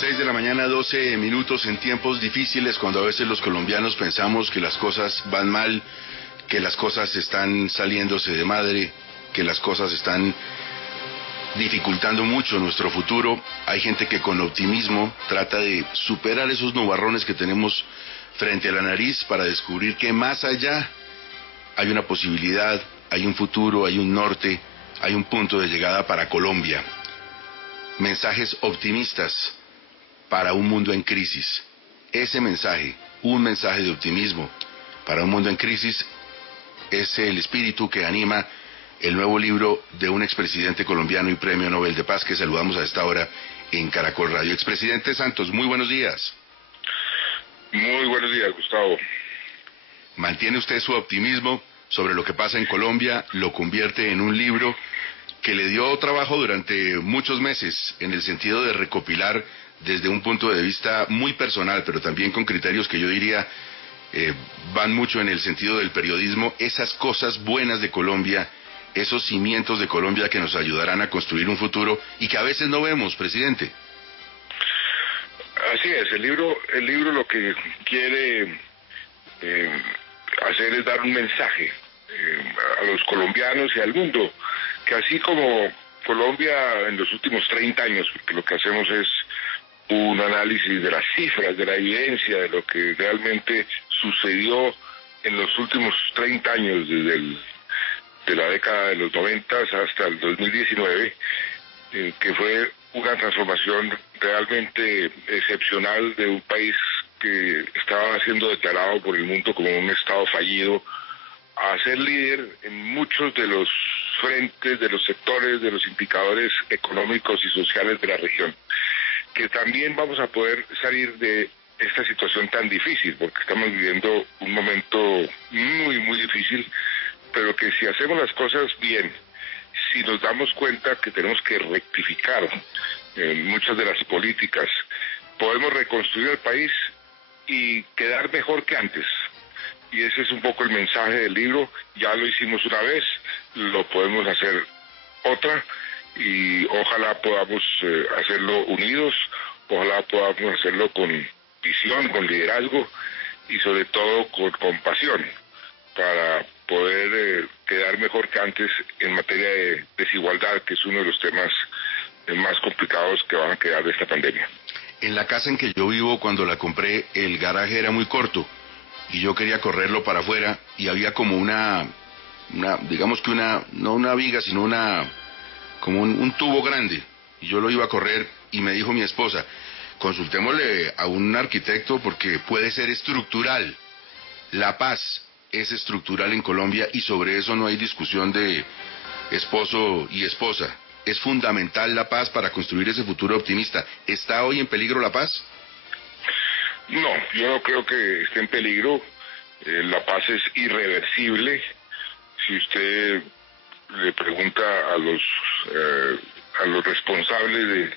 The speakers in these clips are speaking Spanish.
6 de la mañana, 12 minutos, en tiempos difíciles, cuando a veces los colombianos pensamos que las cosas van mal, que las cosas están saliéndose de madre, que las cosas están dificultando mucho nuestro futuro. Hay gente que con optimismo trata de superar esos nubarrones que tenemos frente a la nariz para descubrir que más allá hay una posibilidad, hay un futuro, hay un norte, hay un punto de llegada para Colombia. Mensajes optimistas para un mundo en crisis. Ese mensaje, un mensaje de optimismo para un mundo en crisis, es el espíritu que anima el nuevo libro de un expresidente colombiano y premio Nobel de Paz que saludamos a esta hora en Caracol Radio. Expresidente Santos, muy buenos días. Muy buenos días, Gustavo. ¿Mantiene usted su optimismo sobre lo que pasa en Colombia? ¿Lo convierte en un libro que le dio trabajo durante muchos meses, en el sentido de recopilar desde un punto de vista muy personal, pero también con criterios que yo diría van mucho en el sentido del periodismo, esas cosas buenas de Colombia, esos cimientos de Colombia que nos ayudarán a construir un futuro y que a veces no vemos, presidente? Así es, el libro lo que quiere hacer es dar un mensaje a los colombianos y al mundo, que así como Colombia en los últimos 30 años, porque lo que hacemos es un análisis de las cifras, de la evidencia, de lo que realmente sucedió en los últimos 30 años, de la década de los 90 hasta el 2019, que fue una transformación realmente excepcional de un país que estaba siendo declarado por el mundo como un estado fallido, a ser líder en muchos de los frentes, de los sectores, de los indicadores económicos y sociales de la región. Que también vamos a poder salir de esta situación tan difícil, porque estamos viviendo un momento muy, muy difícil, pero que si hacemos las cosas bien, si nos damos cuenta que tenemos que rectificar muchas de las políticas, podemos reconstruir el país y quedar mejor que antes. Y ese es un poco el mensaje del libro. Ya lo hicimos una vez, lo podemos hacer otra, y ojalá podamos hacerlo unidos, ojalá podamos hacerlo con visión, con liderazgo y sobre todo con compasión, para poder quedar mejor que antes en materia de desigualdad, que es uno de los temas más complicados que van a quedar de esta pandemia. En la casa en que yo vivo, cuando la compré, el garaje era muy corto y yo quería correrlo para afuera y había como una digamos que no una viga, sino como un tubo grande, y yo lo iba a correr y me dijo mi esposa, consultémosle a un arquitecto porque puede ser estructural. La paz es estructural en Colombia y sobre eso no hay discusión de esposo y esposa. Es fundamental la paz para construir ese futuro optimista. ¿Está hoy en peligro la paz? No, yo no creo que esté en peligro. La paz es irreversible. Si usted le pregunta a los responsables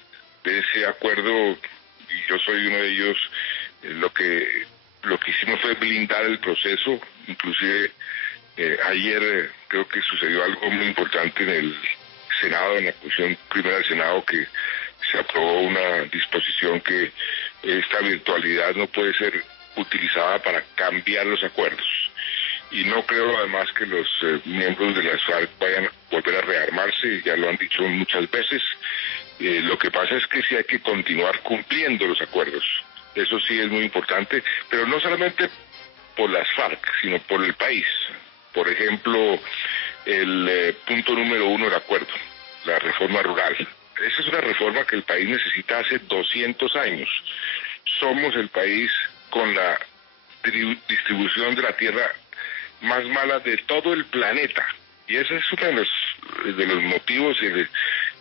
de ese acuerdo, y yo soy uno de ellos, lo que hicimos fue blindar el proceso. Inclusive ayer creo que sucedió algo muy importante en el Senado, en la Comisión Primera del Senado, que se aprobó una disposición que esta virtualidad no puede ser utilizada para cambiar los acuerdos. Y no creo además que los miembros de la FARC vayan a volver a rearmarse, ya lo han dicho muchas veces. Lo que pasa es que sí hay que continuar cumpliendo los acuerdos. Eso sí es muy importante, pero no solamente por las FARC, sino por el país. Por ejemplo, el punto número 1 del acuerdo, la reforma rural. Esa es una reforma que el país necesita hace 200 años. Somos el país con la distribución de la tierra más mala de todo el planeta, y ese es uno de los motivos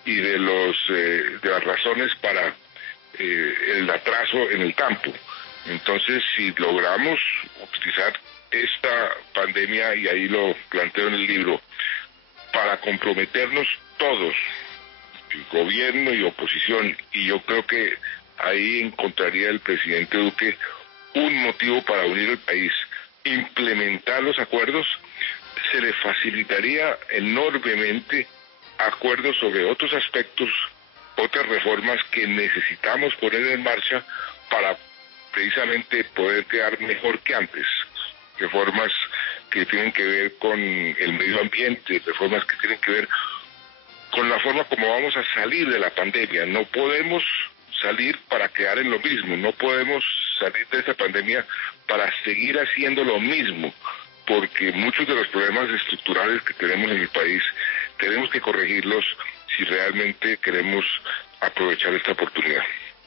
y de las razones para el atraso en el campo. Entonces, si logramos utilizar esta pandemia, y ahí lo planteo en el libro, para comprometernos todos, gobierno y oposición, y yo creo que ahí encontraría el presidente Duque un motivo para unir el país, implementar los acuerdos, se le facilitaría enormemente acuerdos sobre otros aspectos otras reformas que necesitamos poner en marcha para precisamente poder quedar mejor que antes. Reformas que tienen que ver con el medio ambiente, reformas que tienen que ver con la forma como vamos a salir de la pandemia. No podemos salir para quedar en lo mismo, no podemos salir de esta pandemia para seguir haciendo lo mismo, porque muchos de los problemas estructurales que tenemos en el país tenemos que corregirlos si realmente queremos aprovechar esta oportunidad.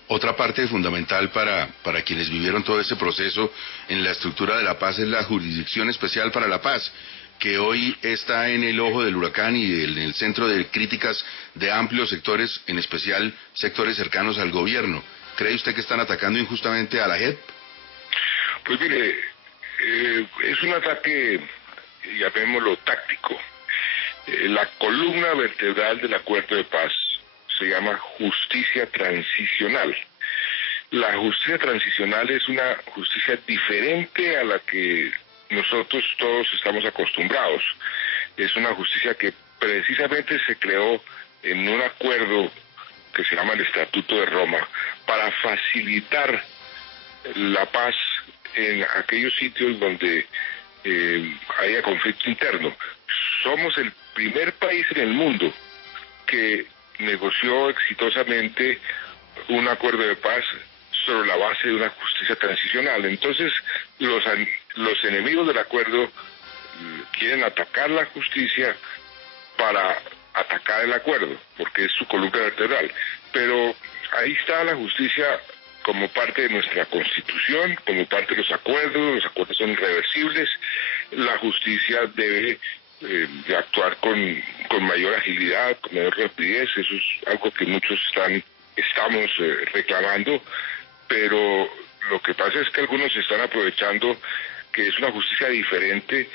Otra parte fundamental para quienes vivieron todo este proceso en la estructura de la paz es la Jurisdicción Especial para la Paz, que hoy está en el ojo del huracán y en el centro de críticas de amplios sectores, en especial sectores cercanos al gobierno. ¿Cree usted que están atacando injustamente a la JEP? Pues mire, es un ataque, llamémoslo táctico. La columna vertebral del acuerdo de paz se llama justicia transicional. La justicia transicional es una justicia diferente a la que nosotros todos estamos acostumbrados. Es una justicia que precisamente se creó en un acuerdo que se llama el Estatuto de Roma para facilitar la paz en aquellos sitios donde haya conflicto interno. Somos el primer país en el mundo que negoció exitosamente un acuerdo de paz sobre la base de una justicia transicional. Entonces, los enemigos del acuerdo quieren atacar la justicia para atacar el acuerdo, porque es su columna vertebral. Pero ahí está la justicia como parte de nuestra Constitución, como parte de los acuerdos son irreversibles. La justicia debe de actuar con mayor agilidad, con mayor rapidez. Eso es algo que muchos estamos reclamando, pero lo que pasa es que algunos están aprovechando que es una justicia diferente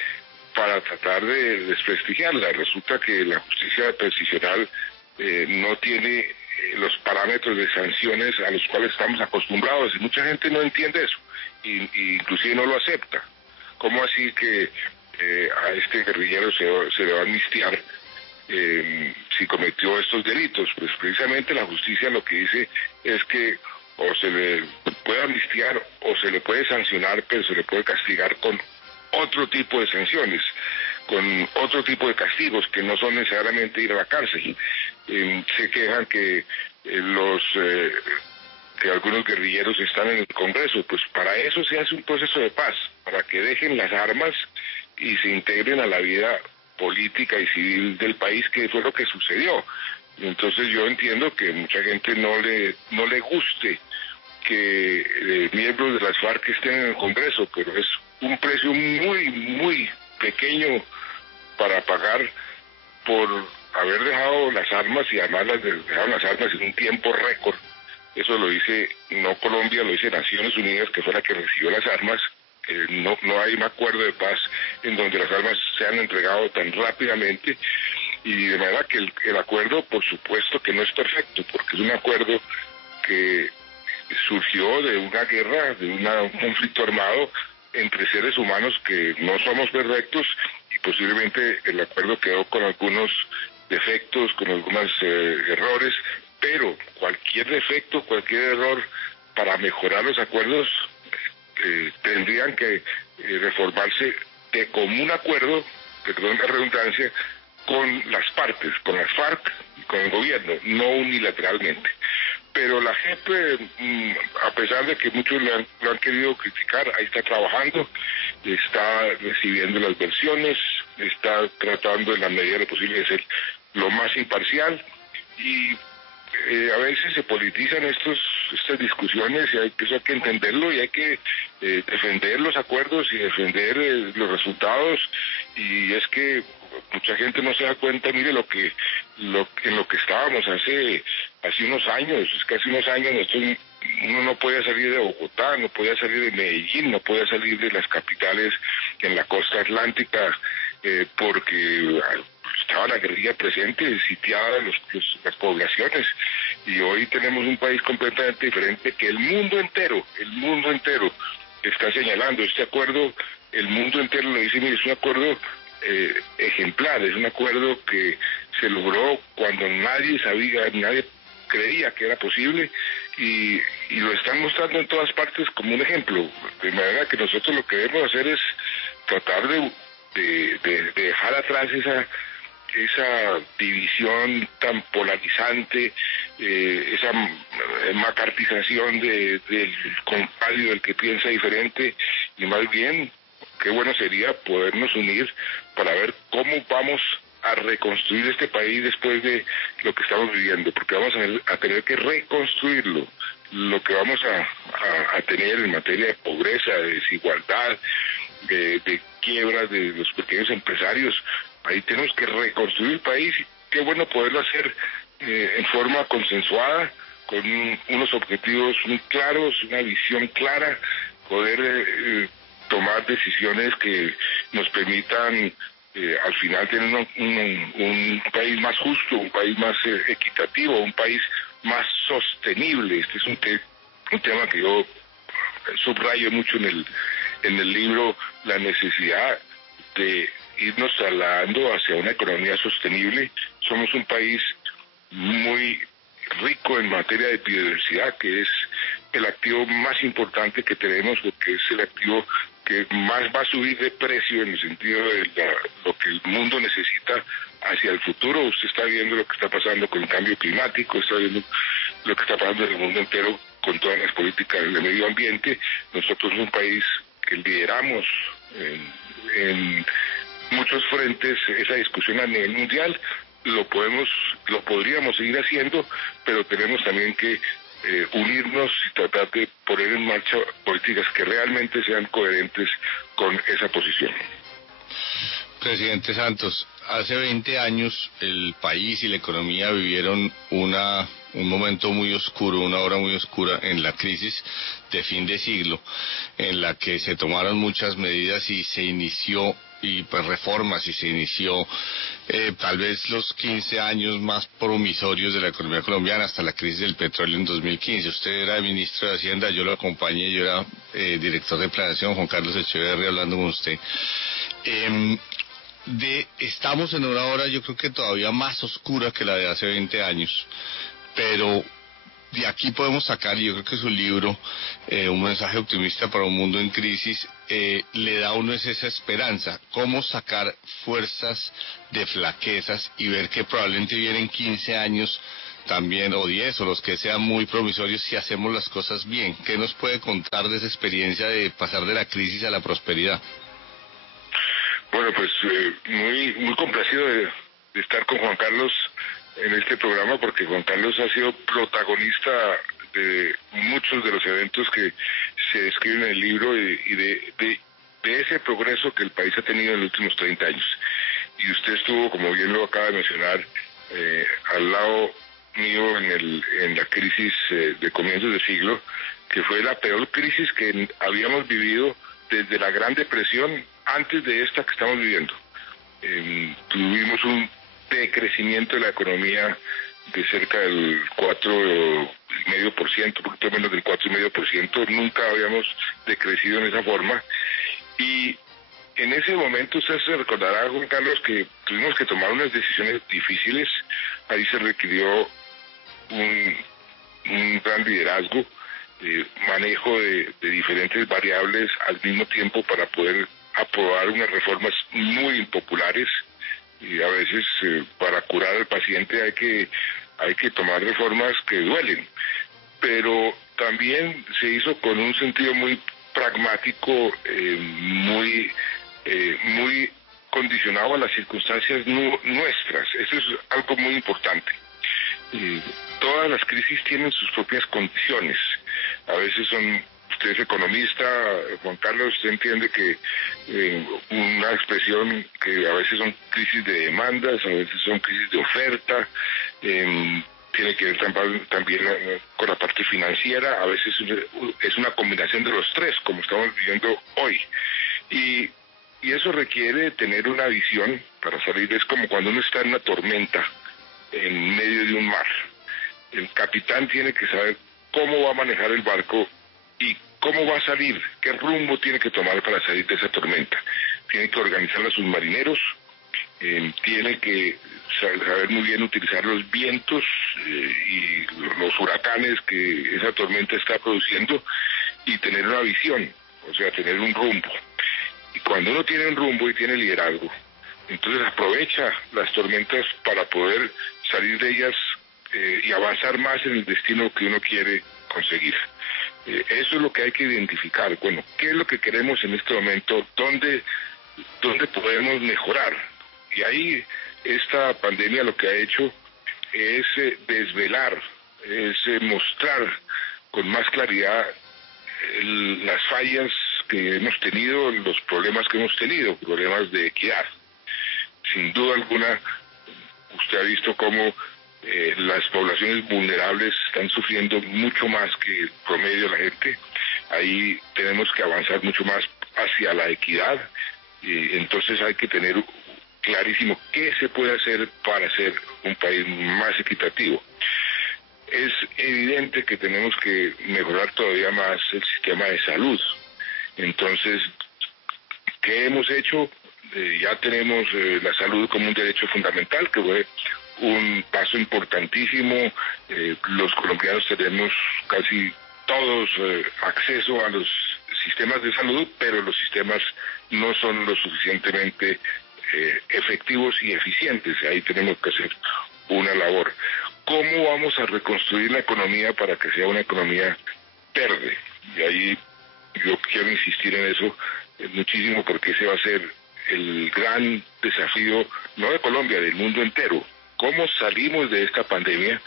para tratar de desprestigiarla. Resulta que la justicia transicional no tiene los parámetros de sanciones a los cuales estamos acostumbrados, y mucha gente no entiende eso, y inclusive no lo acepta. ¿Cómo así que a este guerrillero se le va a amnistiar si cometió estos delitos? Pues precisamente la justicia lo que dice es que o se le puede amnistiar o se le puede sancionar, pero se le puede castigar con otro tipo de sanciones, con otro tipo de castigos que no son necesariamente ir a la cárcel. Se quejan que que algunos guerrilleros están en el Congreso. Pues para eso se hace un proceso de paz, para que dejen las armas y se integren a la vida política y civil del país, que fue lo que sucedió. Entonces yo entiendo que mucha gente no le guste que miembros de las FARC estén en el Congreso, pero es un precio muy, muy pequeño para pagar por haber dejado las armas, y además dejaron las armas en un tiempo récord. Eso lo dice no Colombia, lo dice Naciones Unidas, que fue la que recibió las armas. No hay un acuerdo de paz en donde las armas se han entregado tan rápidamente, y de manera que el acuerdo, por supuesto que no es perfecto, porque es un acuerdo que surgió de una guerra, de un conflicto armado entre seres humanos que no somos perfectos, y posiblemente el acuerdo quedó con algunos defectos, con algunos errores, pero cualquier defecto, cualquier error para mejorar los acuerdos tendrían que reformarse de común acuerdo, perdón la redundancia, con las partes, con las FARC y con el gobierno, no unilateralmente. Pero la gente, a pesar de que muchos lo han querido criticar, ahí está trabajando, está recibiendo las versiones, está tratando en la medida de lo posible de ser lo más imparcial, y a veces se politizan estas discusiones, y eso hay que entenderlo, y hay que defender los acuerdos y defender los resultados. Y es que mucha gente no se da cuenta, mire en lo que estábamos hace unos años. Es que hace unos años uno no podía salir de Bogotá, no podía salir de Medellín, no podía salir de las capitales en la costa atlántica, porque estaba la guerrilla presente, sitiada las poblaciones. Y hoy tenemos un país completamente diferente, que el mundo entero está señalando. Este acuerdo, el mundo entero lo dice, mire, es un acuerdo ejemplar, es un acuerdo que se logró cuando nadie creía que era posible y lo están mostrando en todas partes como un ejemplo, de manera que nosotros lo que debemos hacer es tratar de dejar atrás esa división tan polarizante, esa macartización del compadre, del que piensa diferente, y más bien, qué bueno sería podernos unir para ver cómo vamos a reconstruir este país después de lo que estamos viviendo, porque vamos a tener que reconstruirlo. Lo que vamos a tener en materia de pobreza, de desigualdad, de quiebras de los pequeños empresarios, ahí tenemos que reconstruir el país. Qué bueno poderlo hacer en forma consensuada, con unos objetivos muy claros, una visión clara, poder tomar decisiones que nos permitan al final tener un país más justo, un país más equitativo, un país más sostenible. Este es un tema que yo subrayo mucho en el libro, la necesidad de irnos trasladando hacia una economía sostenible. Somos un país muy rico en materia de biodiversidad, que es el activo más importante que tenemos, porque es el activo que más va a subir de precio en el sentido de lo que el mundo necesita hacia el futuro. Usted está viendo lo que está pasando con el cambio climático, está viendo lo que está pasando en el mundo entero con todas las políticas de medio ambiente. Nosotros somos un país que lideramos en muchos frentes esa discusión a nivel mundial. Lo podríamos seguir haciendo, pero tenemos también que unirnos y tratar de poner en marcha políticas que realmente sean coherentes con esa posición. Presidente Santos, hace 20 años el país y la economía vivieron un momento muy oscuro, una hora muy oscura en la crisis de fin de siglo, en la que se tomaron muchas medidas y se inició reformas y se inició tal vez los 15 años más promisorios de la economía colombiana hasta la crisis del petróleo en 2015. Usted era ministro de Hacienda, yo lo acompañé, yo era director de planeación, Juan Carlos Echeverri hablando con usted. Estamos en una hora yo creo que todavía más oscura que la de hace 20 años, pero de aquí podemos sacar, y yo creo que su libro, un mensaje optimista para un mundo en crisis, le da a uno esa esperanza, cómo sacar fuerzas de flaquezas y ver que probablemente vienen 15 años también, o 10, o los que sean muy promisorios si hacemos las cosas bien. ¿Qué nos puede contar de esa experiencia de pasar de la crisis a la prosperidad? Bueno, pues muy complacido de estar con Juan Carlos en este programa, porque Juan Carlos ha sido protagonista de muchos de los eventos que se describen en el libro y de ese progreso que el país ha tenido en los últimos 30 años. Y usted estuvo, como bien lo acaba de mencionar, al lado mío en la crisis de comienzos de siglo, que fue la peor crisis que habíamos vivido desde la Gran Depresión antes de esta que estamos viviendo. Tuvimos un decrecimiento de la economía de cerca del 4,5%, un poquito menos del 4,5%, nunca habíamos decrecido en esa forma, y en ese momento usted se recordará, Juan Carlos, que tuvimos que tomar unas decisiones difíciles. Ahí se requirió un gran liderazgo, manejo de diferentes variables al mismo tiempo para poder aprobar unas reformas muy impopulares, y a veces para curar al paciente hay que tomar reformas que duelen, pero también se hizo con un sentido muy pragmático, muy condicionado a las circunstancias nuestras. Eso es algo muy importante. Todas las crisis tienen sus propias condiciones. A veces usted es economista, Juan Carlos, usted entiende que una expresión que a veces son crisis de demandas, a veces son crisis de oferta, tiene que ver también con la parte financiera, a veces es una combinación de los tres, como estamos viviendo hoy. Y eso requiere tener una visión para salir. Es como cuando uno está en una tormenta en medio de un mar. El capitán tiene que saber cómo va a manejar el barco y cómo va a salir, qué rumbo tiene que tomar para salir de esa tormenta. Tiene que organizar a sus marineros, tiene que saber muy bien utilizar los vientos y los huracanes que esa tormenta está produciendo y tener una visión, o sea, tener un rumbo. Y cuando uno tiene un rumbo y tiene liderazgo, entonces aprovecha las tormentas para poder salir de ellas y avanzar más en el destino que uno quiere conseguir. Eso es lo que hay que identificar. Bueno, ¿qué es lo que queremos en este momento? ¿Dónde podemos mejorar? Y ahí esta pandemia lo que ha hecho es desvelar, es mostrar con más claridad las fallas que hemos tenido, los problemas que hemos tenido, problemas de equidad. Sin duda alguna, usted ha visto cómo las poblaciones vulnerables están sufriendo mucho más que el promedio de la gente. Ahí tenemos que avanzar mucho más hacia la equidad. Entonces hay que tener clarísimo qué se puede hacer para ser un país más equitativo. Es evidente que tenemos que mejorar todavía más el sistema de salud. Entonces, ¿qué hemos hecho? Ya tenemos la salud como un derecho fundamental, que fue un paso importantísimo. Los colombianos tenemos casi todos acceso a los sistemas de salud, pero los sistemas no son lo suficientemente efectivos y eficientes. Ahí tenemos que hacer una labor. ¿Cómo vamos a reconstruir la economía para que sea una economía verde? Y ahí yo quiero insistir en eso muchísimo, porque ese va a ser el gran desafío, no de Colombia, del mundo entero. ¿Cómo salimos de esta pandemia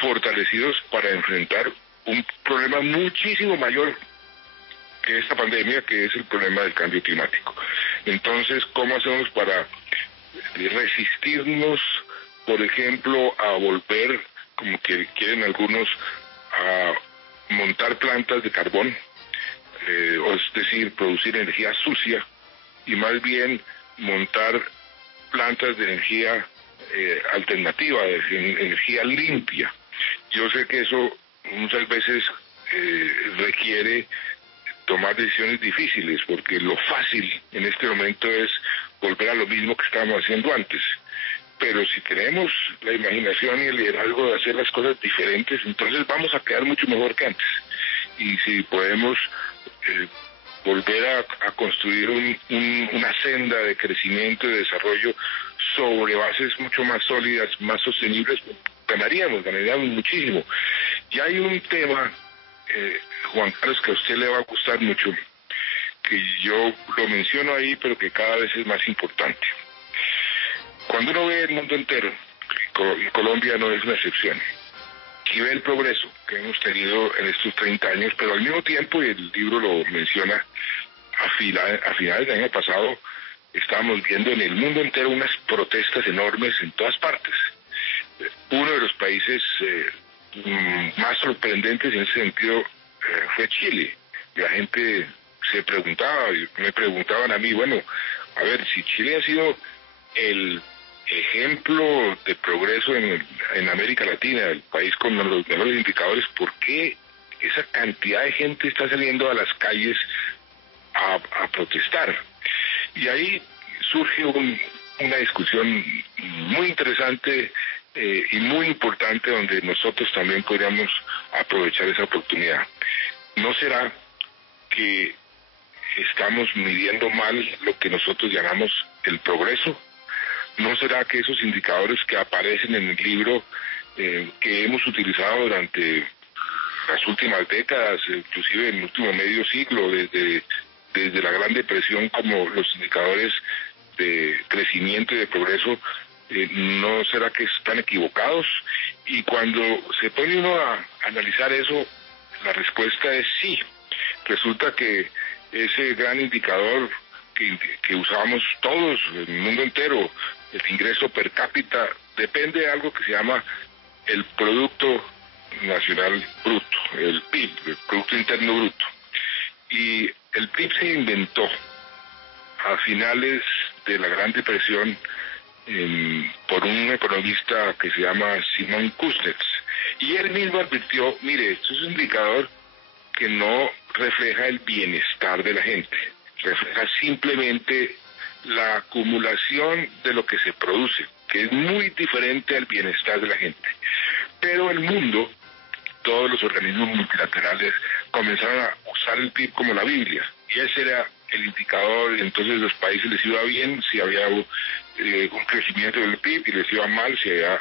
fortalecidos para enfrentar un problema muchísimo mayor que esta pandemia, que es el problema del cambio climático? Entonces, ¿cómo hacemos para resistirnos, por ejemplo, a volver, como que quieren algunos, a montar plantas de carbón, o es decir, producir energía sucia, y más bien montar plantas de energía alternativa, de energía limpia? Yo sé que eso muchas veces requiere tomar decisiones difíciles, porque lo fácil en este momento es volver a lo mismo que estábamos haciendo antes. Pero si tenemos la imaginación y el liderazgo de hacer las cosas diferentes, entonces vamos a quedar mucho mejor que antes. Y si podemos volver a construir una senda de crecimiento y de desarrollo sobre bases mucho más sólidas, más sostenibles, ganaríamos muchísimo. Y hay un tema, Juan Carlos, que a usted le va a gustar mucho, que yo lo menciono ahí, pero que cada vez es más importante. Cuando uno ve el mundo entero, y Colombia no es una excepción, y ve el progreso que hemos tenido en estos 30 años, pero al mismo tiempo, y el libro lo menciona, a finales del año pasado, estábamos viendo en el mundo entero unas protestas enormes en todas partes. Uno de los países más sorprendentes en ese sentido fue Chile. La gente se preguntaba, me preguntaban a mí, bueno, a ver, si Chile ha sido el ejemplo de progreso en América Latina, el país con los mejores indicadores, ¿por qué esa cantidad de gente está saliendo a las calles a protestar? Y ahí surge una discusión muy interesante y muy importante, donde nosotros también podríamos aprovechar esa oportunidad. ¿No será que estamos midiendo mal lo que nosotros llamamos el progreso? ¿No será que esos indicadores que aparecen en el libro, que hemos utilizado durante las últimas décadas, inclusive en el último medio siglo, desde la Gran Depresión, como los indicadores de crecimiento y de progreso, ¿no será que están equivocados? Y cuando se pone uno a analizar eso, la respuesta es sí. Resulta que ese gran indicador que usábamos todos en el mundo entero, el ingreso per cápita, depende de algo que se llama el Producto Nacional Bruto, el PIB, el Producto Interno Bruto. Y el PIB se inventó a finales de la Gran Depresión por un economista que se llama Simon Kuznets. Y él mismo advirtió, mire, esto es un indicador que no refleja el bienestar de la gente, refleja simplemente la acumulación de lo que se produce, que es muy diferente al bienestar de la gente. Pero el mundo, todos los organismos multilaterales comenzaron a usar el PIB como la Biblia, y ese era el indicador, y entonces los países les iba bien si había un crecimiento del PIB, y les iba mal si había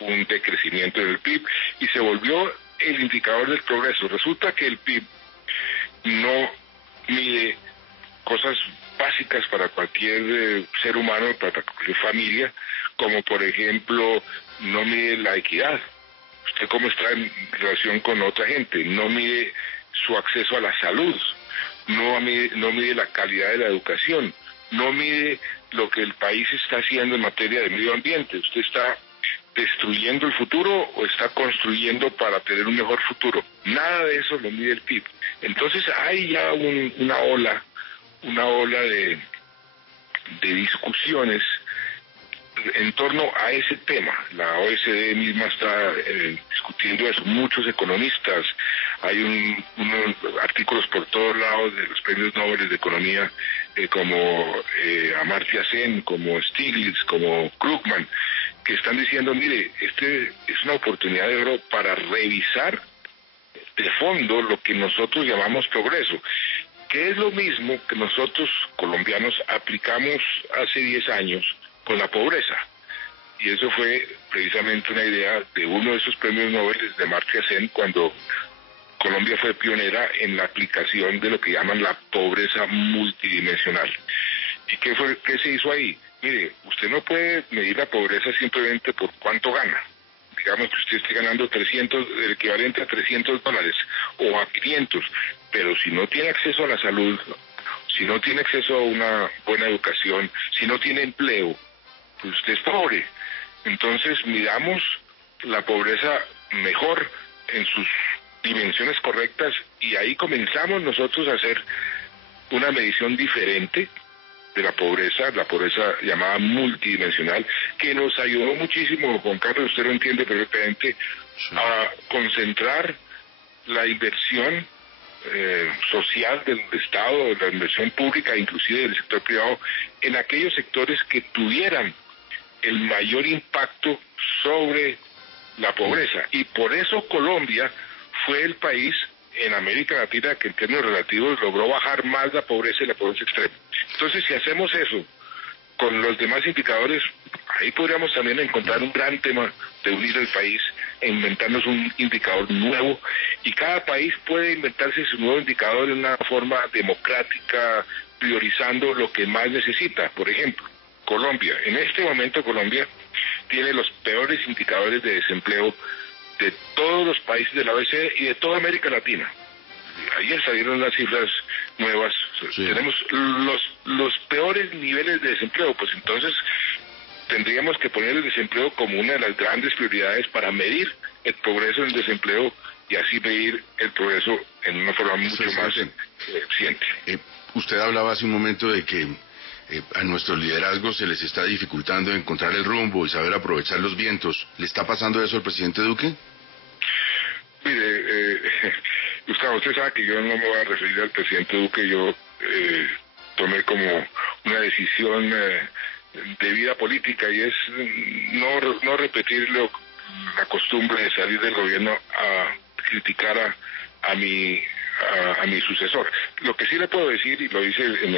un decrecimiento del PIB, y se volvió el indicador del progreso. Resulta que el PIB no mide cosas básicas para cualquier ser humano, para cualquier familia, como por ejemplo, no mide la equidad. Usted cómo está en relación con otra gente, no mide su acceso a la salud, no mide la calidad de la educación, no mide lo que el país está haciendo en materia de medio ambiente. ¿Usted está destruyendo el futuro o está construyendo para tener un mejor futuro? Nada de eso lo mide el PIB. Entonces hay ya una ola de discusiones en torno a ese tema. La OECD misma está discutiendo eso, muchos economistas, hay unos artículos por todos lados de los premios Nobel de Economía, como Amartya Sen, como Stiglitz, como Krugman, que están diciendo, mire, este es una oportunidad de oro para revisar de fondo lo que nosotros llamamos progreso, que es lo mismo que nosotros colombianos aplicamos hace 10 años con la pobreza. Y eso fue precisamente una idea de uno de esos premios Nobel de Amartya Sen, cuando Colombia fue pionera en la aplicación de lo que llaman la pobreza multidimensional. ¿Y qué se hizo ahí? Mire, usted no puede medir la pobreza simplemente por cuánto gana. Digamos que usted esté ganando el equivalente a $300 o a 500, pero si no tiene acceso a la salud, si no tiene acceso a una buena educación, si no tiene empleo, pues usted es pobre. Entonces midamos la pobreza mejor en sus dimensiones correctas, y ahí comenzamos nosotros a hacer una medición diferente de la pobreza llamada multidimensional, que nos ayudó muchísimo, Juan Carlos, usted lo entiende perfectamente, sí, a concentrar la inversión social del Estado, la inversión pública, inclusive del sector privado, en aquellos sectores que tuvieran el mayor impacto sobre la pobreza. Y por eso Colombia fue el país en América Latina que en términos relativos logró bajar más la pobreza y la pobreza extrema. Entonces, si hacemos eso con los demás indicadores, ahí podríamos también encontrar un gran tema de unir el país e inventarnos un indicador nuevo, y cada país puede inventarse su nuevo indicador de una forma democrática, priorizando lo que más necesita. Por ejemplo, Colombia. En este momento Colombia tiene los peores indicadores de desempleo de todos los países de la OECD y de toda América Latina. Ayer salieron las cifras nuevas. Sí. Tenemos los peores niveles de desempleo. Pues entonces tendríamos que poner el desempleo como una de las grandes prioridades para medir el progreso en el desempleo, y así medir el progreso en una forma mucho más eficiente. Usted hablaba hace un momento de que a nuestros liderazgos se les está dificultando encontrar el rumbo y saber aprovechar los vientos. ¿Le está pasando eso al presidente Duque? Mire, Gustavo, usted sabe que yo no me voy a referir al presidente Duque. Yo tomé como una decisión de vida política, y es no repetir la costumbre de salir del gobierno a criticar a mi sucesor. Lo que sí le puedo decir, y lo hice en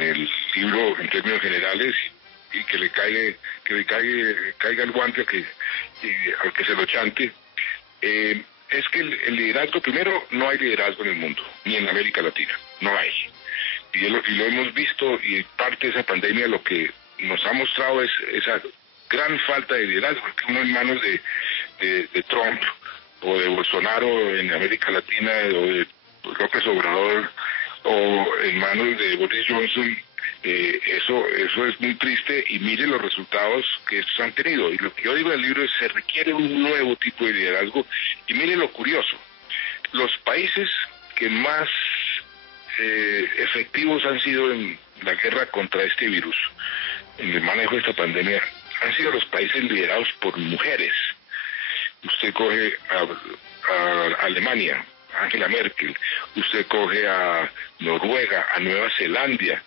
el libro en términos generales, y que le caiga el guante al que se lo chante, es que el liderazgo, primero, no hay liderazgo en el mundo, ni en América Latina, no hay. Y lo hemos visto, y parte de esa pandemia lo que nos ha mostrado es esa gran falta de liderazgo, que uno en manos de Trump o de Bolsonaro en América Latina, o de López Obrador, o en manos de Boris Johnson, eso es muy triste, y mire los resultados que estos han tenido. Y lo que yo digo en el libro es: se requiere un nuevo tipo de liderazgo. Y mire lo curioso, los países que más efectivos han sido en la guerra contra este virus, en el manejo de esta pandemia, han sido los países liderados por mujeres. Usted coge a Alemania, Angela Merkel, usted coge a Noruega, a Nueva Zelanda,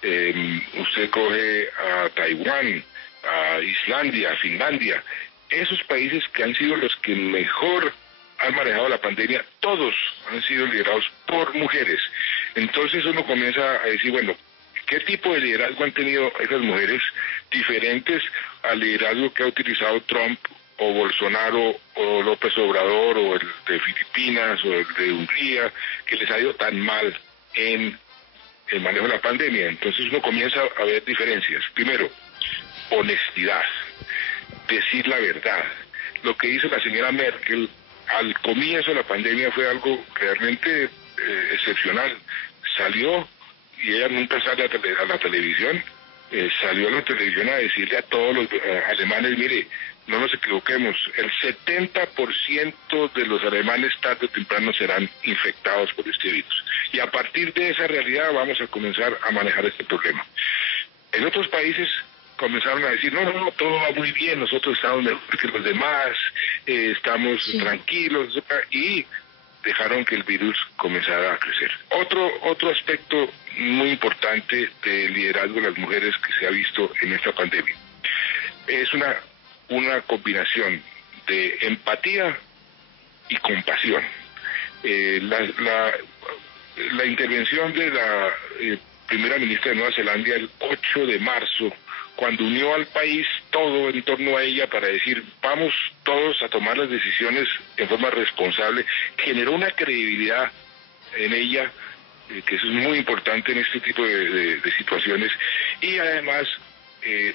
Usted coge a Taiwán, a Islandia, a Finlandia, esos países que han sido los que mejor han manejado la pandemia, todos han sido liderados por mujeres. Entonces uno comienza a decir, bueno, ¿qué tipo de liderazgo han tenido esas mujeres diferentes al liderazgo que ha utilizado Trump o Bolsonaro o López Obrador o el de Filipinas o el de Hungría, que les ha ido tan mal en el manejo de la pandemia? Entonces uno comienza a ver diferencias. Primero, honestidad, decir la verdad. Lo que hizo la señora Merkel al comienzo de la pandemia fue algo realmente excepcional. Salió, y ella nunca sale a la televisión, salió a la televisión a decirle a todos los alemanes, mire, no nos equivoquemos, el 70% de los alemanes tarde o temprano serán infectados por este virus. Y a partir de esa realidad vamos a comenzar a manejar este problema. En otros países comenzaron a decir, no, todo va muy bien, nosotros estamos mejor que los demás, estamos tranquilos, y dejaron que el virus comenzara a crecer. Otro aspecto muy importante del liderazgo de las mujeres que se ha visto en esta pandemia es una combinación de empatía y compasión. La intervención de la primera ministra de Nueva Zelanda el 8 de marzo, cuando unió al país todo en torno a ella para decir, vamos todos a tomar las decisiones en forma responsable, generó una credibilidad en ella, que eso es muy importante en este tipo de situaciones, y además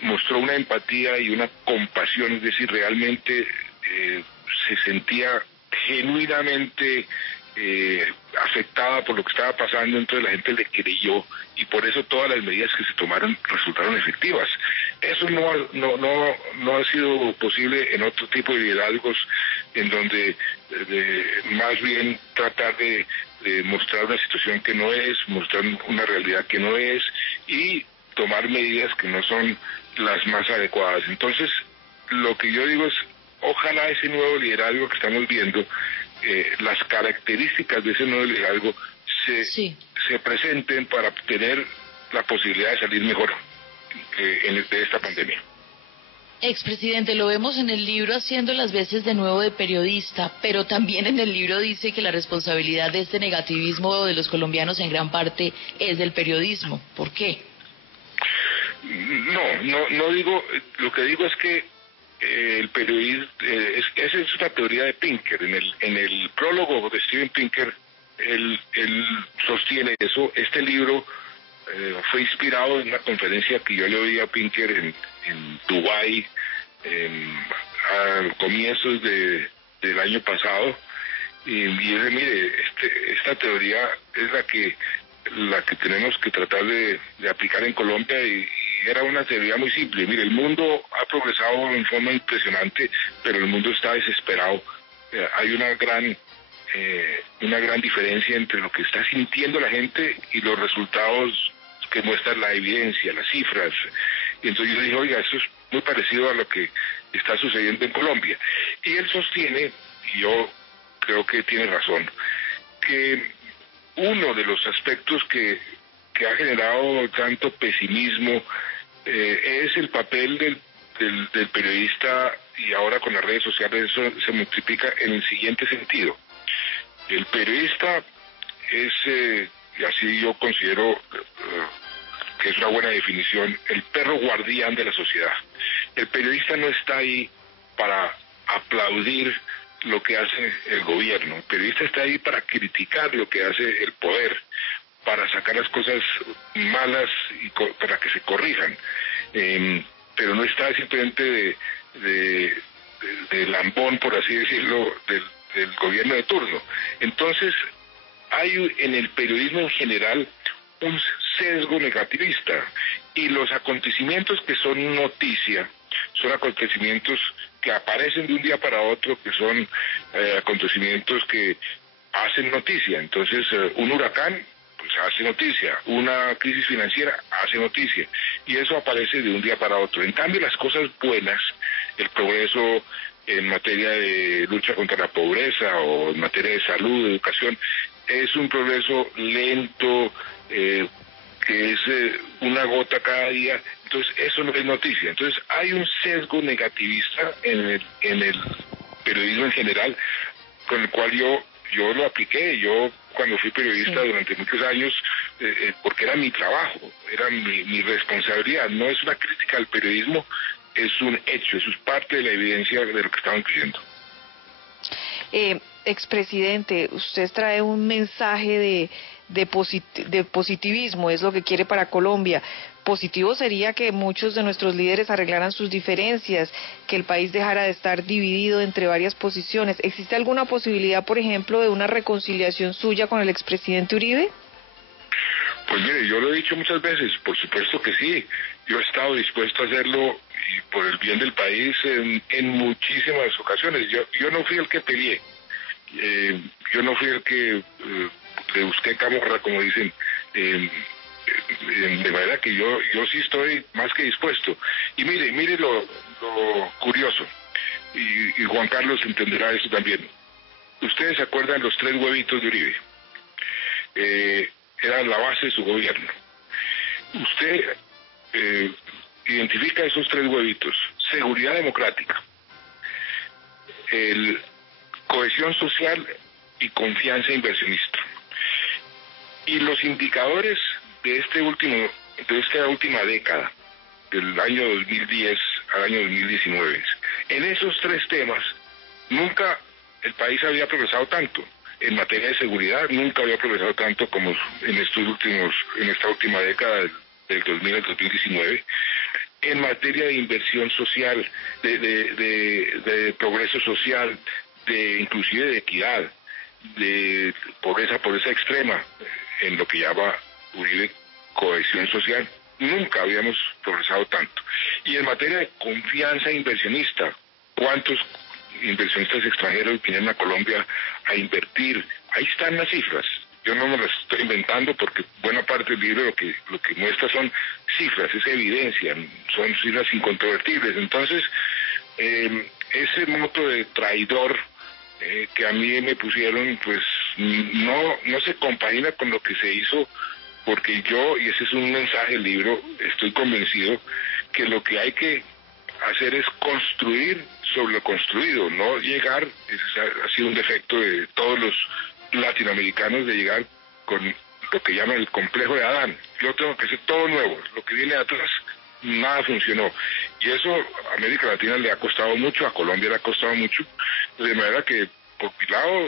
mostró una empatía y una compasión, es decir, realmente se sentía genuinamente afectada por lo que estaba pasando, entonces la gente le creyó y por eso todas las medidas que se tomaron resultaron efectivas. Eso no ha sido posible en otro tipo de liderazgos en donde más bien tratar de mostrar una situación que no es, mostrar una realidad que no es y tomar medidas que no son las más adecuadas. Entonces, lo que yo digo es, ojalá ese nuevo liderazgo que estamos viendo, las características de ese nuevo liderazgo se presenten para tener la posibilidad de salir mejor de esta pandemia. Expresidente, lo vemos en el libro haciendo las veces de nuevo de periodista, pero también en el libro dice que la responsabilidad de este negativismo de los colombianos en gran parte es del periodismo. ¿Por qué? No digo, lo que digo es que el periodismo, esa es una teoría de Pinker. En el prólogo de Steven Pinker, él sostiene eso. Este libro fue inspirado en una conferencia que yo le oí a Pinker en Dubái a comienzos del año pasado, y dice, mire, esta teoría es la que tenemos que tratar de aplicar en Colombia, y era una teoría muy simple. Mire, el mundo ha progresado en forma impresionante, pero el mundo está desesperado. Hay una gran diferencia entre lo que está sintiendo la gente y los resultados que muestra la evidencia, las cifras. Y entonces yo dije, oiga, eso es muy parecido a lo que está sucediendo en Colombia. Y él sostiene, y yo creo que tiene razón, que uno de los aspectos que ha generado tanto pesimismo es el papel del periodista, y ahora con las redes sociales eso se multiplica en el siguiente sentido. El periodista es, y así yo considero que es una buena definición, el perro guardián de la sociedad. El periodista no está ahí para aplaudir lo que hace el gobierno. El periodista está ahí para criticar lo que hace el poder, para sacar las cosas malas y para que se corrijan. Pero no está simplemente de lambón, por así decirlo, del gobierno de turno. Entonces, hay en el periodismo en general un sesgo negativista, y los acontecimientos que son noticia son acontecimientos que aparecen de un día para otro, que son acontecimientos que hacen noticia. Entonces, un huracán pues hace noticia, una crisis financiera hace noticia, y eso aparece de un día para otro. En cambio, las cosas buenas, el progreso en materia de lucha contra la pobreza o en materia de salud, de educación, es un progreso lento, que es una gota cada día, entonces eso no es noticia. Entonces hay un sesgo negativista en el periodismo en general, con el cual yo lo apliqué. Yo cuando fui periodista durante muchos años, porque era mi trabajo, era mi responsabilidad, no es una crítica al periodismo, es un hecho, eso es parte de la evidencia de lo que estamos viviendo. Expresidente, usted trae un mensaje de positivismo, es lo que quiere para Colombia. Positivo sería que muchos de nuestros líderes arreglaran sus diferencias, que el país dejara de estar dividido entre varias posiciones. ¿Existe alguna posibilidad, por ejemplo, de una reconciliación suya con el expresidente Uribe? Pues mire, yo lo he dicho muchas veces, por supuesto que sí. Yo he estado dispuesto a hacerlo y por el bien del país en muchísimas ocasiones. Yo no fui el que peleé. Yo no fui el que le busqué camorra, como dicen, de manera que yo sí estoy más que dispuesto. Y mire lo curioso, y Juan Carlos entenderá eso también. Ustedes se acuerdan los 3 huevitos de Uribe, era la base de su gobierno. Usted identifica esos 3 huevitos: seguridad democrática, cohesión social y confianza inversionista. Y los indicadores de esta última década, del año 2010 al año 2019, en esos 3 temas nunca el país había progresado tanto. En materia de seguridad nunca había progresado tanto como en esta última década del 2000 al 2019. En materia de inversión social, de progreso social, inclusive de equidad, de pobreza extrema, en lo que llama Uribe cohesión social, nunca habíamos progresado tanto. Y en materia de confianza inversionista, ¿cuántos inversionistas extranjeros vinieron a Colombia a invertir? Ahí están las cifras. Yo no me las estoy inventando, porque buena parte del libro lo que muestra son cifras, es evidencia, son cifras incontrovertibles. Entonces, ese moto de traidor que a mí me pusieron, pues no se compagina con lo que se hizo, porque yo, y ese es un mensaje del libro, estoy convencido que lo que hay que hacer es construir sobre lo construido, no llegar, ha sido un defecto de todos los latinoamericanos, de llegar con lo que llaman el complejo de Adán. Yo tengo que hacer todo nuevo, lo que viene de atrás nada funcionó, y eso a América Latina le ha costado mucho, a Colombia le ha costado mucho, de manera que por mi lado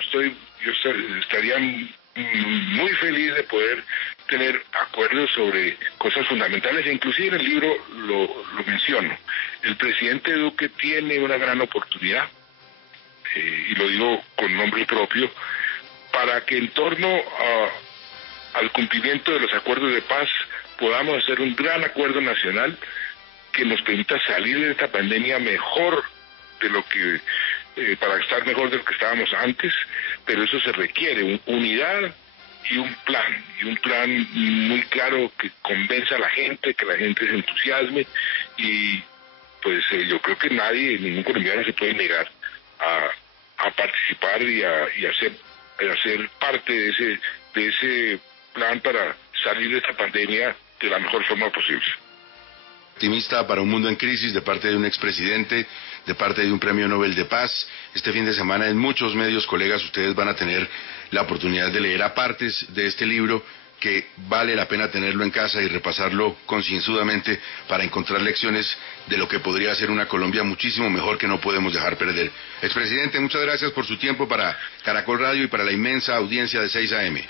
yo estaría muy feliz de poder tener acuerdos sobre cosas fundamentales, e inclusive en el libro lo menciono. El presidente Duque tiene una gran oportunidad, y lo digo con nombre propio, para que en torno al cumplimiento de los acuerdos de paz podamos hacer un gran acuerdo nacional que nos permita salir de esta pandemia mejor de lo que para estar mejor de lo que estábamos antes, pero eso se requiere unidad y un plan muy claro que convenza a la gente, que la gente se entusiasme, y pues yo creo que ningún colombiano se puede negar a participar y a ser parte de ese plan para salir de esta pandemia de la mejor forma posible. Optimista para un mundo en crisis, de parte de un expresidente, de parte de un premio Nobel de Paz. Este fin de semana en muchos medios, colegas, ustedes van a tener la oportunidad de leer apartes de este libro, que vale la pena tenerlo en casa y repasarlo concienzudamente para encontrar lecciones de lo que podría ser una Colombia muchísimo mejor, que no podemos dejar perder. Expresidente, muchas gracias por su tiempo para Caracol Radio y para la inmensa audiencia de 6 AM.